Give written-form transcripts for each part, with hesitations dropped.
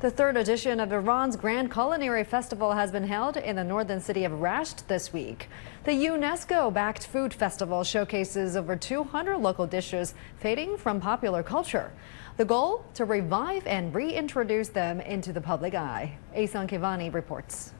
The third edition of Iran's Grand Culinary Festival has been held in the northern city of Rasht this week. The UNESCO-backed food festival showcases over 200 local dishes fading from popular culture. The goal? To revive and reintroduce them into the public eye. Ehsan Kevani reports.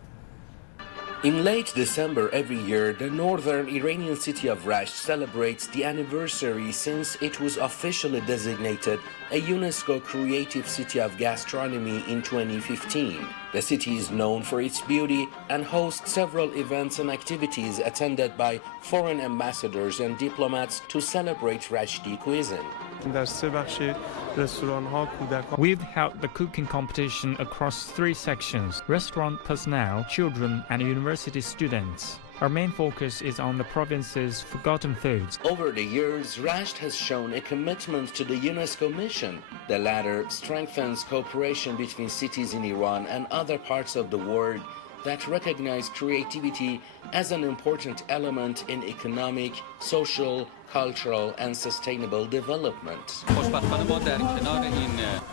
In late December every year, the northern Iranian city of Rasht celebrates the anniversary since it was officially designated a UNESCO Creative City of Gastronomy in 2015. The city is known for its beauty and hosts several events and activities attended by foreign ambassadors and diplomats to celebrate Rashti cuisine. We've held the cooking competition across 3 sections: restaurant personnel, children, and university students. Our main focus is on the province's forgotten foods. Over the years, Rasht has shown a commitment to the UNESCO mission. The latter strengthens cooperation between cities in Iran and other parts of the world that recognize creativity as an important element in economic, social, cultural, and sustainable development.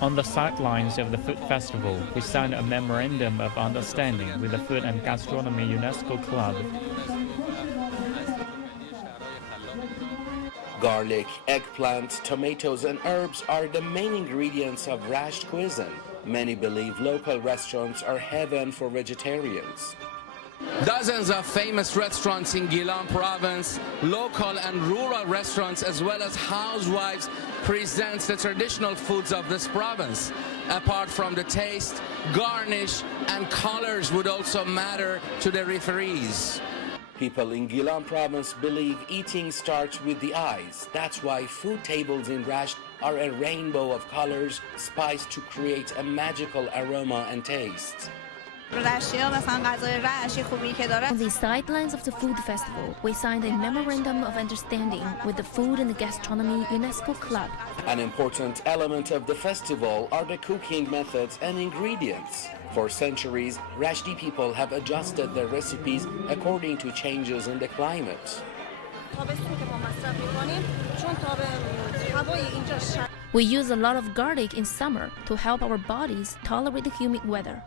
On the sidelines of the food festival, we signed a memorandum of understanding with the Food and Gastronomy UNESCO Club. Garlic, eggplant, tomatoes, and herbs are the main ingredients of Rasht cuisine. Many believe local restaurants are heaven for vegetarians. Dozens of famous restaurants in Gilan province, local and rural restaurants as well as housewives present the traditional foods of this province. Apart from the taste, garnish and colors would also matter to the referees. People in Gilan province believe eating starts with the eyes. That's why food tables in Rasht are a rainbow of colors spiced to create a magical aroma and taste. On the sidelines of the food festival, we signed a memorandum of understanding with the Food and Gastronomy UNESCO Club. An important element of the festival are the cooking methods and ingredients. For centuries, Rashti people have adjusted their recipes according to changes in the climate. We use a lot of garlic in summer to help our bodies tolerate the humid weather.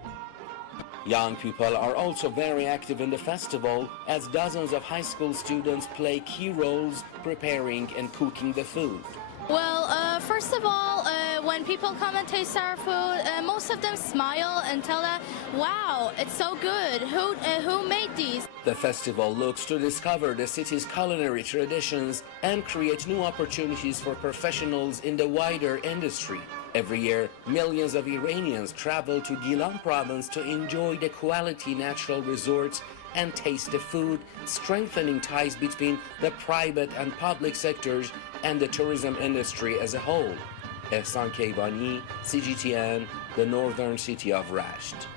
Young people are also very active in the festival, as dozens of high school students play key roles preparing and cooking the food. Well, first of all, when people come and taste our food, most of them smile and tell us, wow, it's so good. Who made these? The festival looks to discover the city's culinary traditions and create new opportunities for professionals in the wider industry. Every year, millions of Iranians travel to Gilan province to enjoy the quality natural resorts and taste the food, strengthening ties between the private and public sectors and the tourism industry as a whole. Ehsan Kevani, CGTN, the northern city of Rasht.